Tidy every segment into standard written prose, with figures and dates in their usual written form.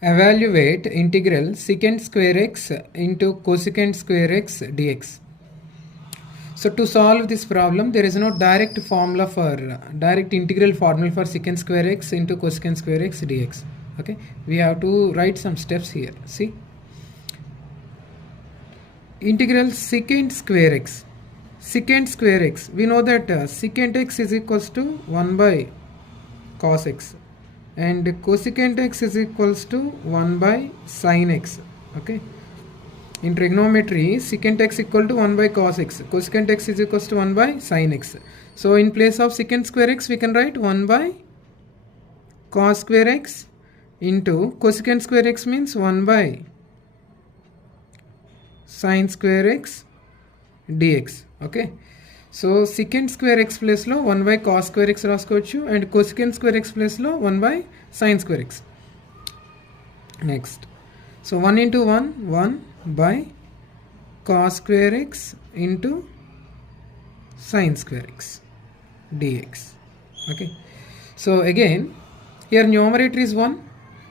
Evaluate integral secant square x into cosecant square x dx. So to solve this problem, there is no direct integral formula for secant square x into cosecant square x dx. Okay, we have to write some steps here. See, integral secant square x. Secant square x, we know that secant x is equals to 1 by cos x, and cosecant x is equals to 1 by sin x. Okay, in trigonometry, secant x equal to 1 by cos x, cosecant x is equals to 1 by sin x. So in place of secant square x, we can write 1 by cos square x into cosecant square x means 1 by sin square x dx. Okay, so secant square x place lo 1 by cos square x raskochu, and cosecant square x place lo 1 by sin square x. Next, so 1 into 1 by cos square x into sin square x dx. Okay, so again here numerator is 1,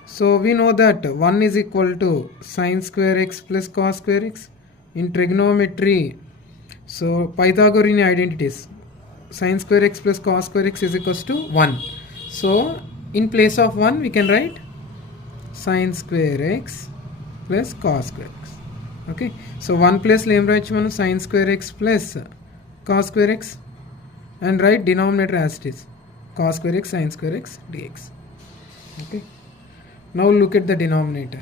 so we know that 1 is equal to sin square x plus cos square x. In trigonometry, so Pythagorean identities, sin square x plus cos square x is equals to 1. So in place of 1 we can write sin square x plus cos square x. Okay, so 1 place sin square x plus cos square x, and write denominator as it is, cos square x sin square x dx. Okay, now look at the denominator.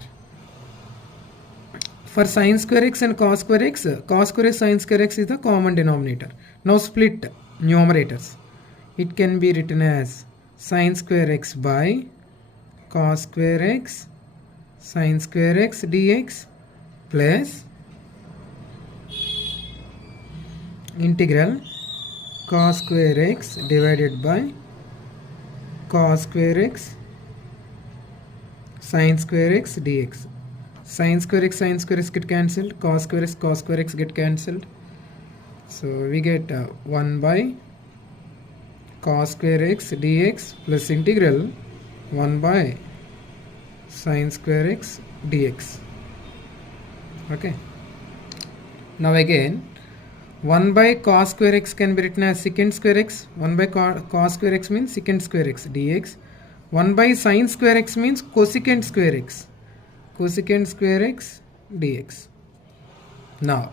For sin square x and cos square x sin square x is the common denominator. Now split numerators. It can be written as sin square x by cos square x sin square x dx plus integral cos square x divided by cos square x sin square x dx. Sin square x get cancelled, cos square x get cancelled. So we get 1 by cos square x dx plus integral 1 by sin square x dx. Okay, now again 1 by cos square x can be written as secant square x. 1 by cos square x means secant square x dx. 1 by sin square x means cosecant square x dx. Now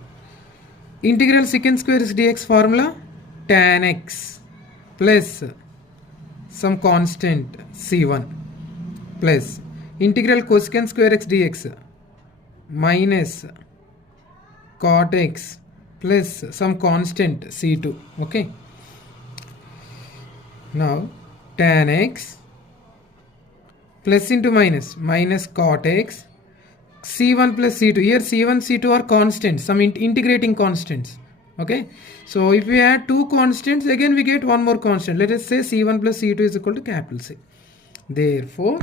integral secant square x dx formula, tan x plus some constant c1 plus integral cosecant square x dx minus cot x plus some constant c2. Okay, now tan x plus into minus cot x, c1 plus c2. Here c1 c2 are constants, some integrating constants. Okay, so if we add two constants, again we get one more constant. Let us say c1 plus c2 is equal to capital C. Therefore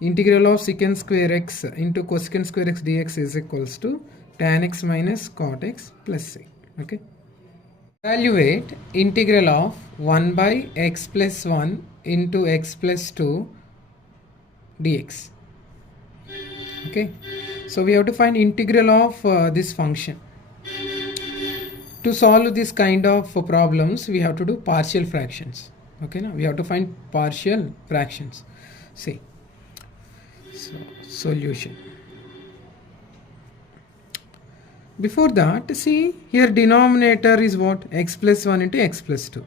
integral of secant square x into cosecant square x dx is equals to tan x minus cot x plus c. Okay, evaluate integral of 1 by x plus 1 into x plus 2 dx. Okay, so we have to find integral of this function. To solve this kind of problems, we have to do partial fractions. Okay, now we have to find partial fractions. See, so solution. Before that, see here denominator is what? X plus 1 into x plus 2.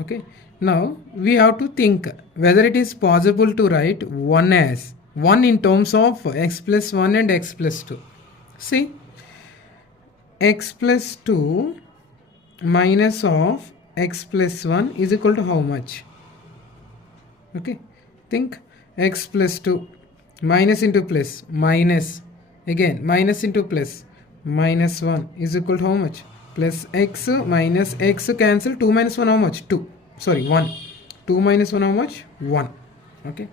Okay, now we have to think whether it is possible to write 1 as 1 in terms of x plus 1 and x plus 2. See, x plus 2 minus of x plus 1 is equal to how much? Okay, think x plus 2 minus into plus minus, again minus into plus, minus 1 is equal to how much? Plus x minus x cancel, 2 minus 1 how much? 2. Sorry, 1. 2 minus 1 how much? 1. Okay,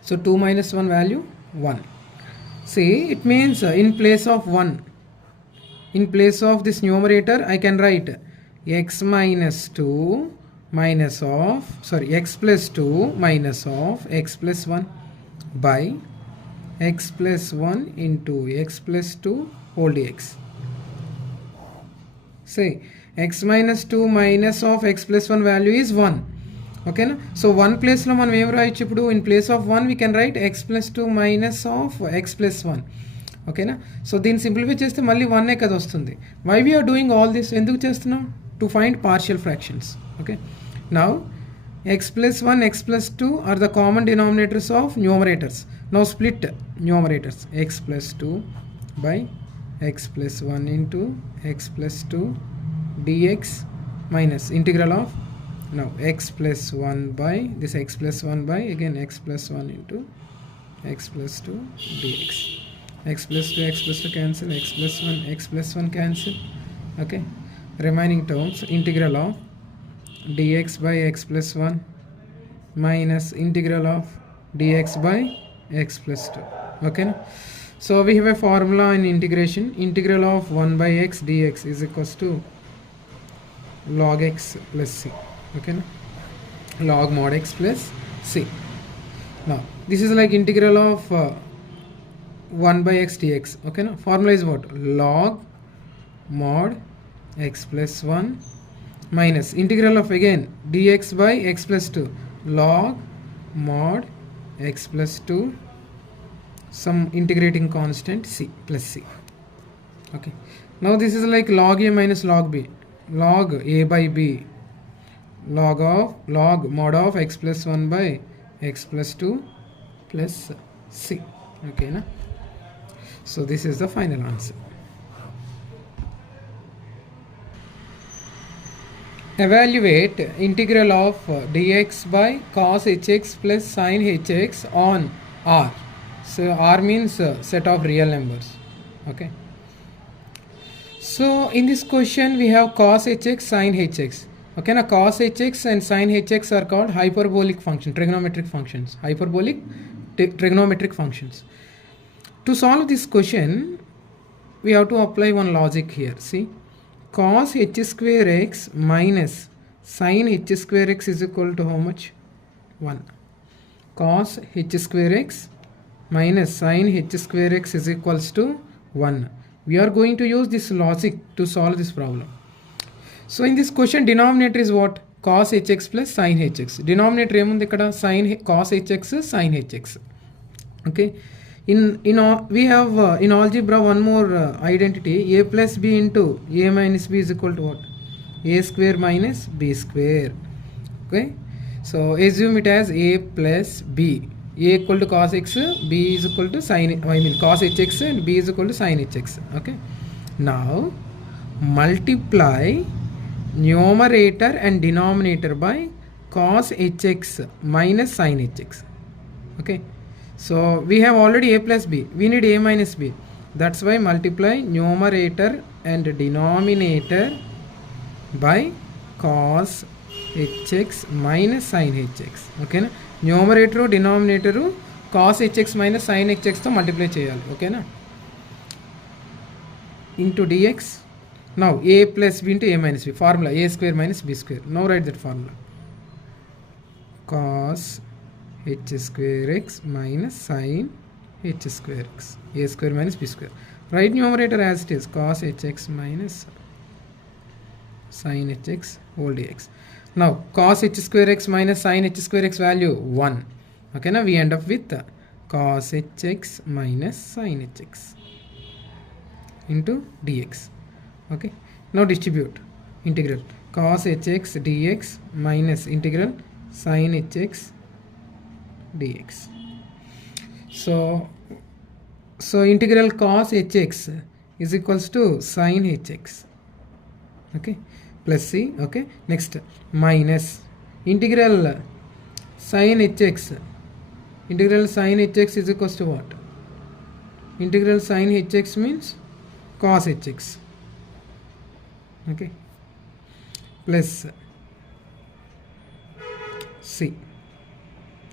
so 2 minus 1 value 1. See, it means in place of 1, in place of this numerator I can write x minus 2 minus of, sorry, x plus 2 minus of x plus 1. by x plus 1 into x plus 2 whole dx. Say x minus 2 minus of x plus 1 value is 1. Okay na? So 1 place lo మనం ఏం రాయొచ్చు ఇప్పుడు, in place of 1 we can write x plus 2 minus of x plus 1. ఓకేనా. So దీన్ని simplify చేస్తే మళ్ళీ 1 కదా వస్తుంది. Why we are doing all this, ఎందుకు చేస్తున్నాం? To find partial fractions. Okay, now x plus 1 x plus 2 are the common denominators of numerators. Now split numerators. X plus 2 by x plus 1 into x plus 2 dx minus integral of, now x plus 1 by this x plus 1 by again x plus 1 into x plus 2 dx. X plus 2 x plus 2 cancel, x plus 1 x plus 1 cancel. Okay, remaining terms integral of dx by x plus 1 minus integral of dx by x plus 2. Okay, so we have a formula in integration. Integral of 1 by x dx is equals to log x plus c. Okay, log mod x plus c. Now this is like integral of 1 by x dx. Okay, now formula is what? Log mod x plus 1 minus integral of again dx by x plus 2 log mod x plus 2 some integrating constant c plus c. Okay, now this is like log a minus log b, log a by b, log mod of x plus 1 by x plus 2 plus c. Okay na? So this is the final answer. Evaluate integral of dx by cos hx plus sin hx on R. So R means set of real numbers. Okay, so in this question we have cos hx sin hx. Okay, now cos hx and sin hx are called hyperbolic function, trigonometric functions, hyperbolic trigonometric functions. To solve this question we have to apply one logic here. See, cos h square x minus sin h square x is equal to how much? 1. Cos h square x minus sin h square x is equals to 1. We are going to use this logic to solve this problem. So in this question denominator is what? Cos hx plus sin hx. Denominator ఏముంది ఇక్కడ? sin cos hx sin hx. Okay, we have in algebra one more identity, a plus b into a minus b is equal to what? A square minus b square. Okay, so assume it as a plus b. A equal to cos x, b is equal to sin, cos hx and b is equal to sin hx. Okay, now multiply numerator and denominator by cos hx minus sin hx. Okay, so we have already a plus b, we need a minus b, that's why multiply numerator and denominator by cos hx minus sin hx. Okay na? Numerator denominator cos hx minus sin hx తో multiply చేయాలి. Okay na? Into dx. Now a plus b into a minus b, formula a square minus b square. Now write that formula, cos h square x minus sin h square x, a square minus b square. Write numerator as it is, cos hx minus sin hx whole dx. Now cos h square x minus sin h square x value 1. Okay, now we end up with cos hx minus sin hx into dx. Okay, now distribute integral cos hx dx minus integral sin hx dx. So integral cos hx is equals to sin hx. Okay, plus c. Okay, next minus integral sin hx. Integral sin hx is equals to what? Integral sin hx means cos hx. Okay, plus c,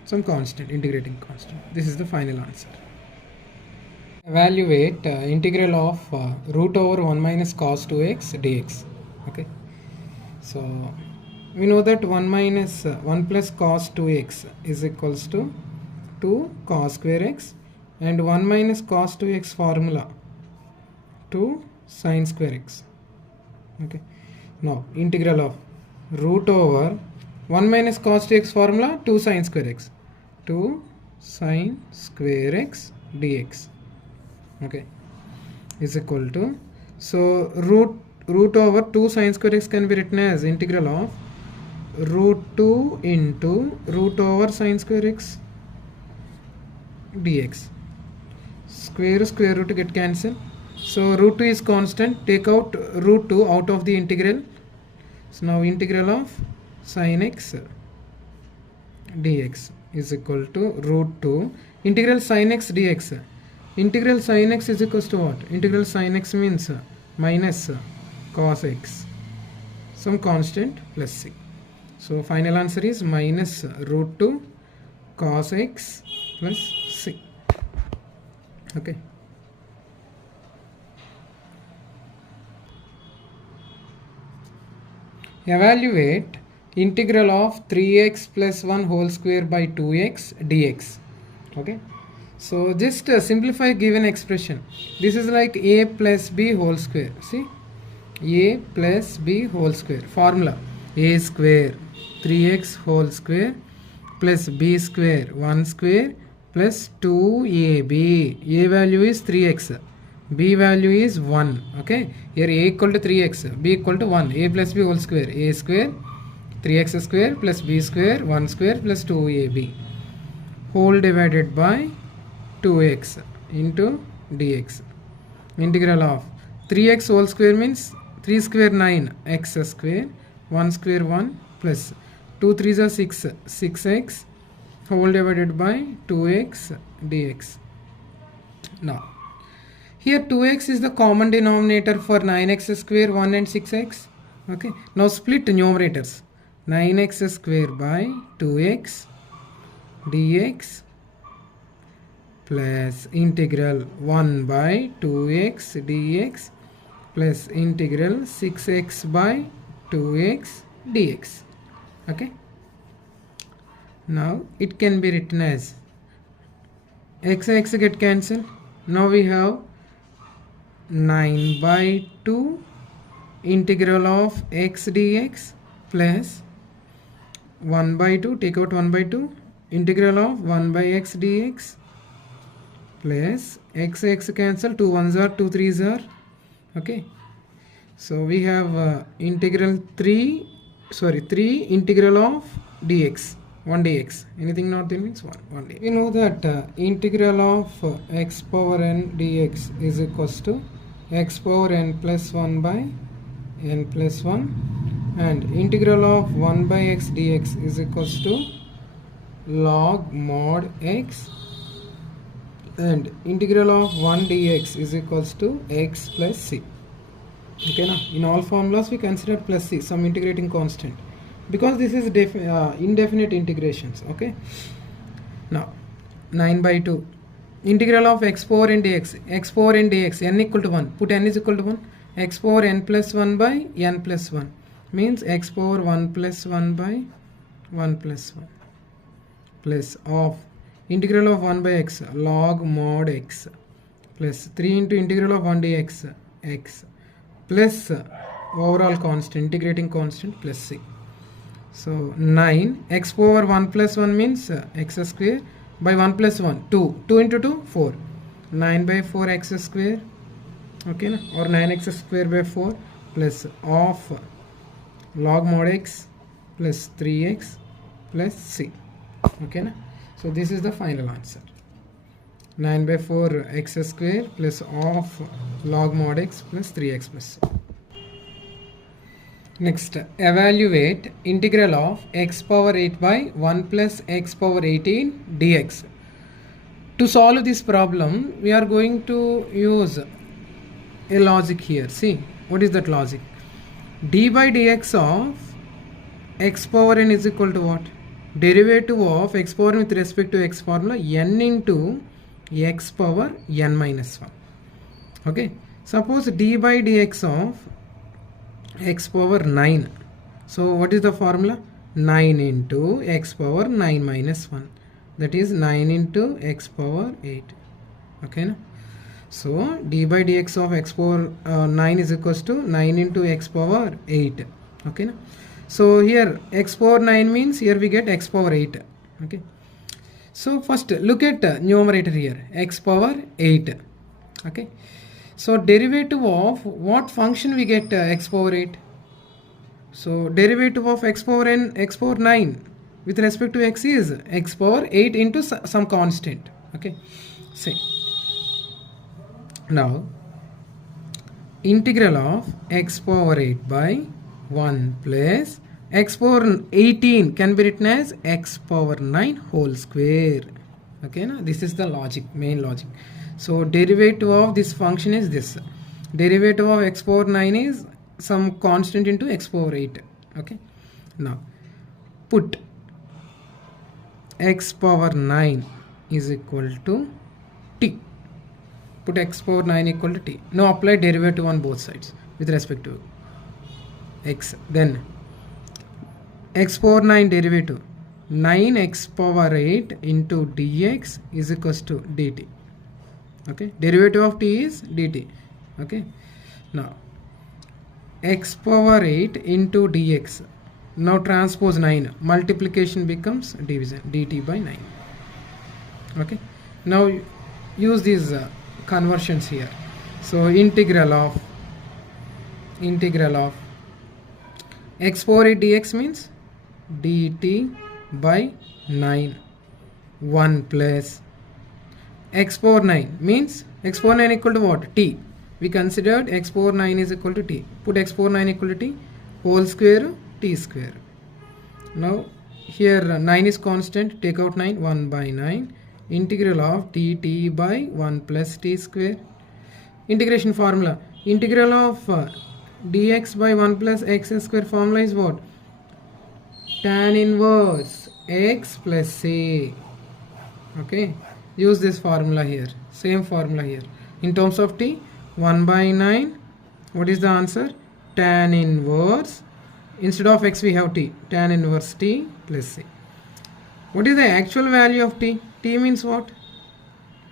some constant, integrating constant. This is the final answer. Evaluate integral of root over 1 minus cos 2x dx. Okay, so we know that 1 minus 1 plus cos 2x is equals to 2 cos square x and 1 minus cos 2x formula 2 sin square x. Okay, now integral of root over 1 minus cos 2x formula 2 sin square x, 2 sin square x dx, okay, is equal to, so root over 2 sin square x can be written as integral of root 2 into root over sin square x dx. Square root get cancelled, so root 2 is constant, take out root 2 out of the integral. So now integral of sin x dx is equal to root 2 integral sin x dx. Integral sin x is equals to what? Integral sin x means minus cos x, some constant plus c. So final answer is minus root 2 cos x plus c. Okay. Evaluate integral of 3x plus 1 whole square by 2x dx. Okay. So just simplify given expression. This is like a plus b whole square. See, a plus b whole square. Formula a square 3x whole square plus b square 1 square plus 2ab. A value is 3x, b value is 1. Okay, here a equal to 3x, b equal to 1. A plus b whole square, a square 3x square plus b square 1 square plus 2ab whole divided by 2x into dx. Integral of 3x whole square means 3 square 9 x square 1 square 1 plus 2 3s are 6 6x whole divided by 2x dx. Now here 2x is the common denominator for 9x square 1 and 6x. Okay, now split numerators. 9x square by 2x dx plus integral 1 by 2x dx plus integral 6x by 2x dx. Okay, now it can be written as x get cancelled. Now we have 9 by 2 integral of x dx plus 1 by 2, take out 1 by 2, integral of 1 by x dx plus x cancel, 2 1s are 2 3s are. Okay, so we have integral 3 integral of dx 1 dx. Anything not there means 1 dx. We know that integral of x power n dx is equals to x power n plus 1 by n plus 1, and integral of 1 by x dx is equals to log mod x, and integral of 1 dx is equals to x plus c. Okay, now in all formulas we consider plus c, some integrating constant, because this is indefinite integrations. Okay, now 9 by 2 integral of x power n dx, x power n dx, n equal to 1, put n is equal to 1, x power n plus 1 by n plus 1 means x power 1 plus 1 by 1 plus 1 plus of integral of 1 by x log mod x plus 3 into integral of 1 dx x plus overall constant, integrating constant plus c. So 9 x power 1 plus 1 means x square by 1 plus 1 2 into 2 4, 9 by 4 x square, okay, or 9x square by 4 plus of log mod x plus 3x plus c. Okay, so this is the final answer, 9 by 4 x square plus of log mod x plus 3x plus c. Next, evaluate integral of x power 8 by 1 plus x power 18 dx. To solve this problem, we are going to use a logic here. See, what is that logic? D by dx of x power n is equal to what? Derivative of x power n with respect to x formula, n into x power n minus 1. Okay, suppose d by dx of x power 9. So what is the formula? 9 into x power 9 minus 1. that is 9 into x power 8. Okay, na? So d by dx of x power 9 is equals to 9 into x power 8. Okay, na? So here x power 9 means here we get x power 8. Okay, so first look at numerator here, x power 8. Okay, so derivative of what function we get x power 8? So derivative of x power n, x power 9 with respect to x is x power 8 into some constant. Okay, say now integral of x power 8 by 1 plus x power 18 can be written as x power 9 whole square. Okay, now this is the logic, main logic. So derivative of this function is this. Derivative of x power 9 is some constant into x power 8. Okay, now put x power 9 is equal to t. Put x power 9 equal to t. Now apply derivative on both sides with respect to x. Then x power 9 derivative 9x power 8 into dx is equals to dt. Okay, derivative of t is dt. Okay, now x power 8 into dx. Now transpose 9. Multiplication becomes division, dt by 9. Okay, now use these conversions here. So integral of x power 8 dx means dt by 9 1 plus x power 9 means x power 9 equal to what? T. We considered x power 9 is equal to t. Put x power 9 equal to t whole square t square. Now here 9 is constant, take out 9, 1 by 9 integral of dt by 1 plus t square. Integration formula, integral of dx by 1 plus x square formula is what? Tan inverse x plus c. Okay, use this formula here, same formula here. In terms of t, 1 by 9, what is the answer? Tan inverse, instead of x we have t, tan inverse t plus c. What is the actual value of t? T means what?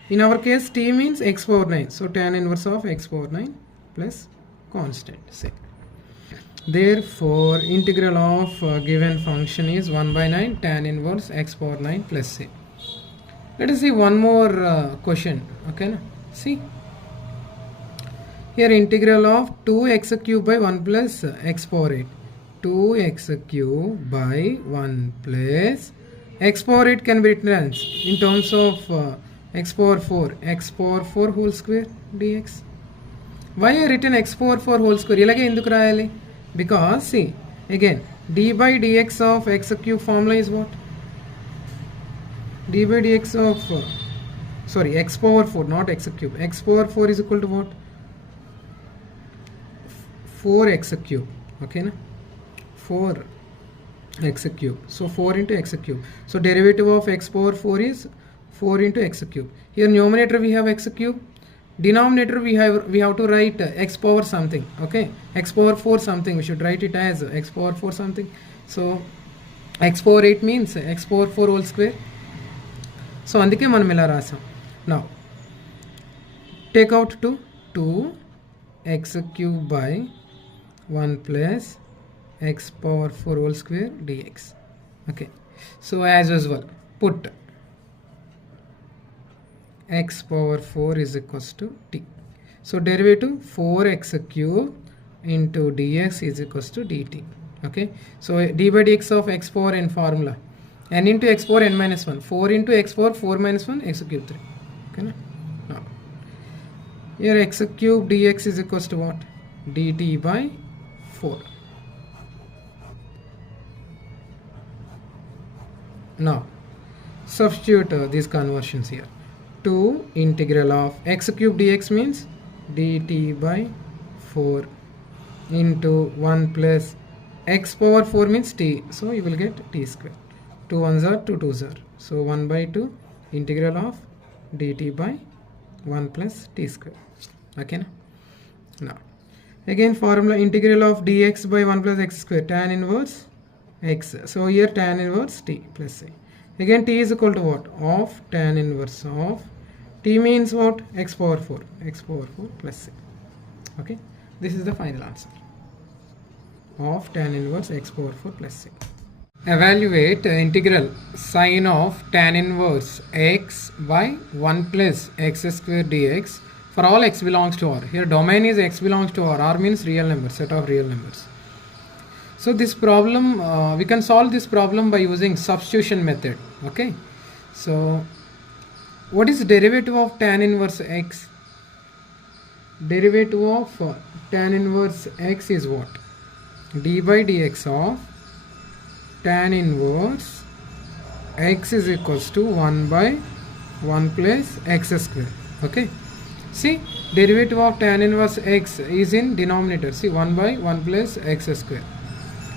In our case t means x power 9, so tan inverse of x power 9 plus constant c. Therefore integral of given function is 1 by 9 tan inverse x power 9 plus c. Let us see one more question. Okay, see here integral of 2x cube by 1 plus x power 8. 2x cube by 1 plus x power 8 can be written as in terms of x power 4 whole square dx. Why I written x power 4 whole square? Ilage enduku rayali? Because see again d by dx of x cube formula is what? D by dx of sorry x power 4, not x cube. X power 4 is equal to what? 4x cube. Okay, na? 4x cube. So 4 into x cube. So derivative of x power 4 is 4 into x cube. Here numerator we have x cube. Denominator we have to write x power something. Okay, x power 4 something. We should write it as x power 4 something. So x power 8 means x power 4 whole square. So అందుకే మనం ఇలా రాసాం. Now take out 2x cube by 1 plus x power 4 whole square dx. Okay, so as usual put x power 4 is equals to t. So derivative 4x cube into dx is equals to dt. Okay, so d by dx of x power n formula, n into x power n minus 1, 4 into x power 4 minus 1 x cube 3. Okay, now here x cube dx is equals to what? dt by 4. Now substitute these conversions here. 2 integral of x cube dx means dt by 4 into 1 plus x power 4 means t, so you will get t square. 2 1s are 2 2s are, so 1 by 2 integral of dt by 1 plus t square. Okay, now again formula integral of dx by 1 plus x square, tan inverse x. So here tan inverse t plus c. Again t is equal to what? Of tan inverse of t means what? X power 4 plus c. Okay, this is the final answer of tan inverse x power 4 plus c. Evaluate integral sine of tan inverse x by 1 plus x square dx for all x belongs to R. Here domain is x belongs to R. R means real number, set of real numbers. So this problem, we can solve this problem by using substitution method. Okay, so what is derivative of tan inverse x? Derivative of tan inverse x is what? D by dx of tan inverse x is equals to 1 by 1 plus x square. Okay, see, derivative of tan inverse x is in denominator. See, 1 by 1 plus x square.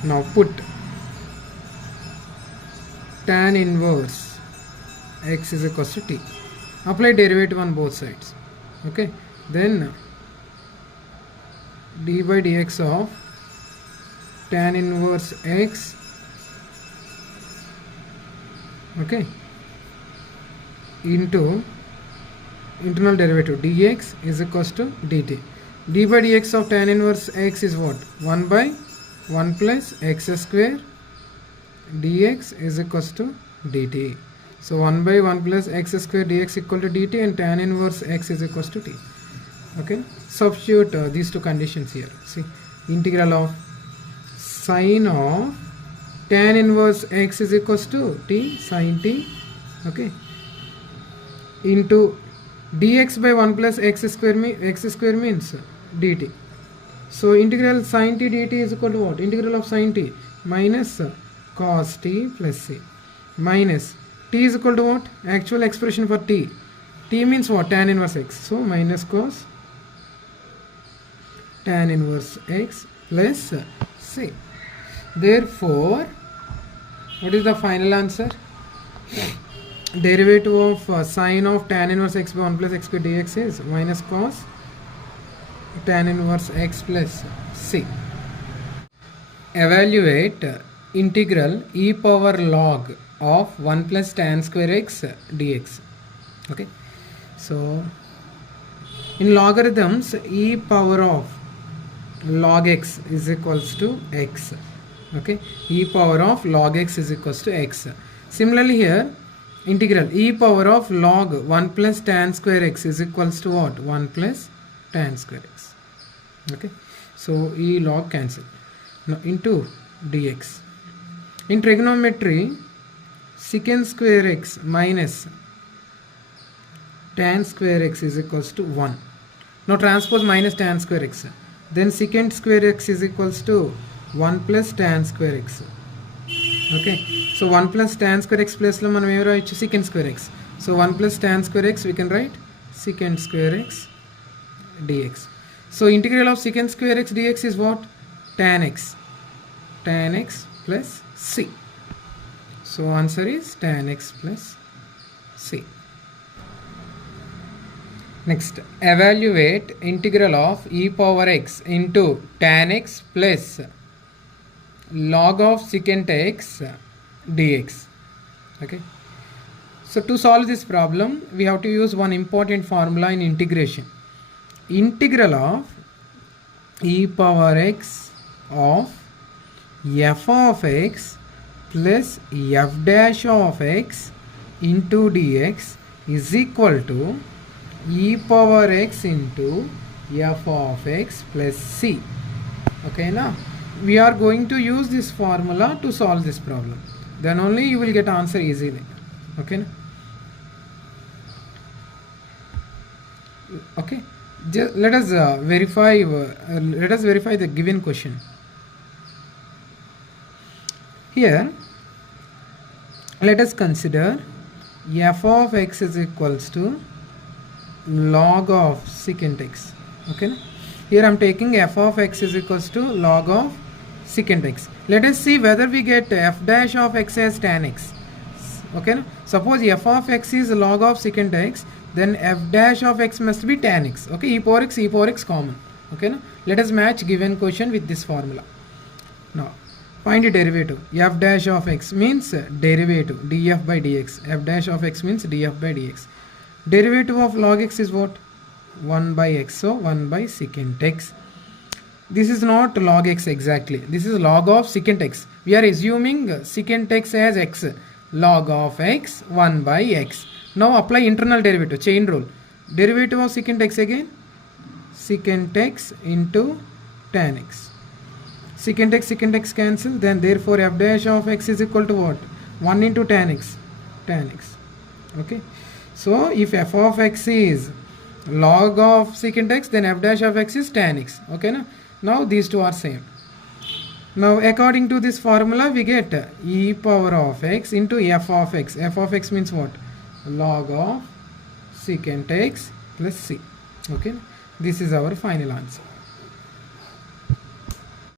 Now put tan inverse x is equals to t. Apply derivative on both sides. Okay, then d by dx of tan inverse x, okay, into internal derivative dx is equals to dt. D by dx of tan inverse x is what? 1 by 1 plus x square dx is equals to dt. So 1 by 1 plus x square dx equal to dt, and tan inverse x is equals to t. Okay, substitute these two conditions here. See, integral of sine of tan inverse x is equals to t sine t, okay, into dx by 1 plus x square means dt. So integral sine t dt is equal to what? Integral of sine t minus cos t plus c, minus t is equal to what? Actual expression for t. T means what? Tan inverse x. So minus cos tan inverse x plus c. Therefore, what is the final answer? Derivative of sine of tan inverse x by 1 plus x square dx is minus cos tan inverse x plus c. Evaluate integral e power log of 1 plus tan square x dx. Okay, so in logarithms, e power of log x is equals to x. Okay, e power of log x is equals to x. Similarly here, integral e power of log 1 plus tan square x is equals to what? 1 plus tan square x. Okay, so e log cancel. Now into dx. In trigonometry, secant square x minus tan square x is equals to 1. Now transpose minus tan square x. Then secant square x is equals to 1 plus tan square x. Okay, so 1 plus tan square x plus lo manam em rayochu secant square x. So 1 plus tan square x we can write secant square x dx. So integral of secant square x dx is what? Tan x plus c. So answer is tan x plus c. Next, evaluate integral of e power x into tan x plus log of secant x dx. Okay, so to solve this problem we have to use one important formula in integration. Integral of e power x of f of x plus f dash of x into dx is equal to e power x into f of x plus c. Okay, now we are going to use this formula to solve this problem. Then only you will get answer easily. Okay, now? Okay, let us verify the given question. Here let us consider f of x is equals to log of secant x. Okay, here I am taking f of x is equals to log of secant x. Let us see whether we get f dash of x as tan x. Okay, suppose f of x is log of secant x, then f dash of x must be tan x. Okay, e power x common. Okay, let us match given question with this formula. Now Find the derivative. F dash of x means derivative df by dx. F dash of x means df by dx. Derivative of log x is what? 1 by x. So 1 by secant x. This is not log x exactly. This is log of secant x. We are assuming secant x as x. Log of x 1 by x. Now apply internal derivative, chain rule. Derivative of secant x again. Secant x into tan x. Secant x cancel. Then therefore f dash of x is equal to what? 1 into tan x. Tan x. Okay. So if f of x is log of secant x, then f dash of x is tan x. Okay. Now these two are same. Now according to this formula we get e power of x into f of x. F of x means what? Log of secant x plus c. Okay. This is our final answer.